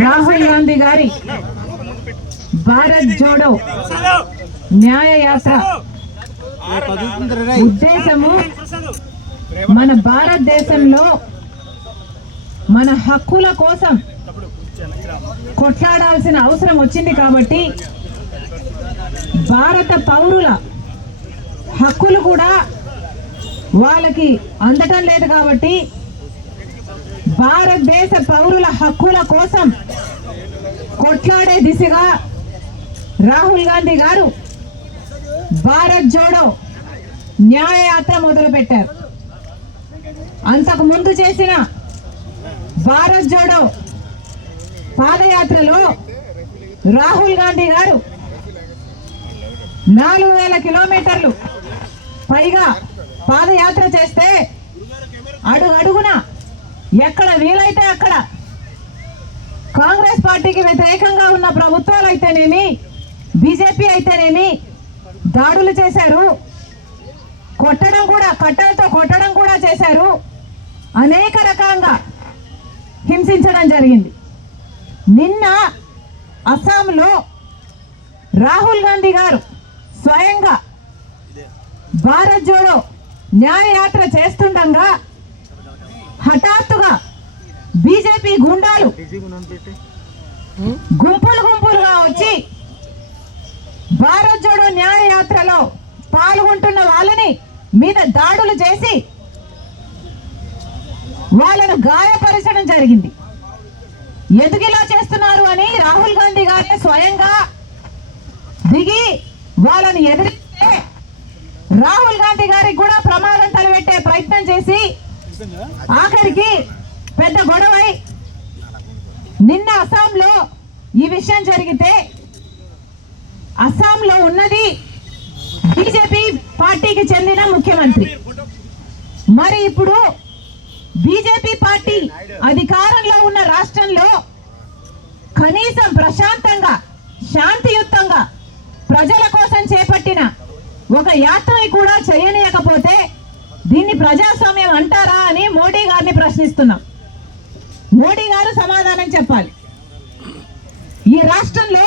రాహుల్ గాంధీ గారి భారత్ జోడో న్యాయ యాత్ర ఉద్దేశము మన భారతదేశంలో మన హక్కుల కోసం కొట్లాడాల్సిన అవసరం వచ్చింది కాబట్టి భారత పౌరుల హక్కులు కూడా వాళ్ళకి అందటం లేదు కాబట్టి భారతదేశ పౌరుల హక్కుల కోసం కొట్లాడే దిశగా రాహుల్ గాంధీ గారు భారత్ జోడో న్యాయ యాత్ర మొదలుపెట్టారు. అంతకు ముందు చేసిన భారత్ జోడో పాదయాత్రలో రాహుల్ గాంధీ గారు 4000 కిలోమీటర్లు పైగా పాదయాత్ర చేస్తే అడుగున ఎక్కడ వీలైతే అక్కడ కాంగ్రెస్ పార్టీకి వ్యతిరేకంగా ఉన్న ప్రభుత్వాలు అయితేనేమి బీజేపీ అయితేనేమి దాడులు చేశారు, కొట్టడం కూడా కట్టలతో కొట్టడం కూడా చేశారు, అనేక రకంగా హింసించడం జరిగింది. నిన్న అస్సాంలో రాహుల్ గాంధీ గారు స్వయంగా భారత్ జోడో న్యాయ యాత్ర చేస్తుండగా హఠాత్తుగా బీజేపీ గుండాలు గుంపులుగా వచ్చి భారత్ జోడో న్యాయ యాత్రలో పాల్గొంటున్న వాళ్ళని మీద దాడులు చేసి వాళ్ళను గాయపరచడం జరిగింది. ఎందుకు ఇలా చేస్తున్నారు అని రాహుల్ గాంధీ గారే స్వయంగా దిగి వాళ్ళని ఎదిరిస్తే రాహుల్ గాంధీ గారికి కూడా ప్రమాదం తలపెట్టే ప్రయత్నం చేసి ఆఖరికి పెద్ద గొడవై నిన్న అస్సాంలో ఈ విషయం జరిగితే అస్సాంలో ఉన్నది బీజేపీ పార్టీకి చెందిన ముఖ్యమంత్రి. మరి ఇప్పుడు బీజేపీ పార్టీ అధికారంలో ఉన్న రాష్ట్రంలో కనీసం ప్రశాంతంగా శాంతియుతంగా ప్రజల కోసం చేపట్టిన ఒక యాత్రని కూడా చేయనీయకపోతే దీన్ని ప్రజాస్వామ్యం అంటారా అని మోడీ గారిని ప్రశ్నిస్తున్నాం. మోడీ గారు సమాధానం చెప్పాలి. ఈ రాష్ట్రంలో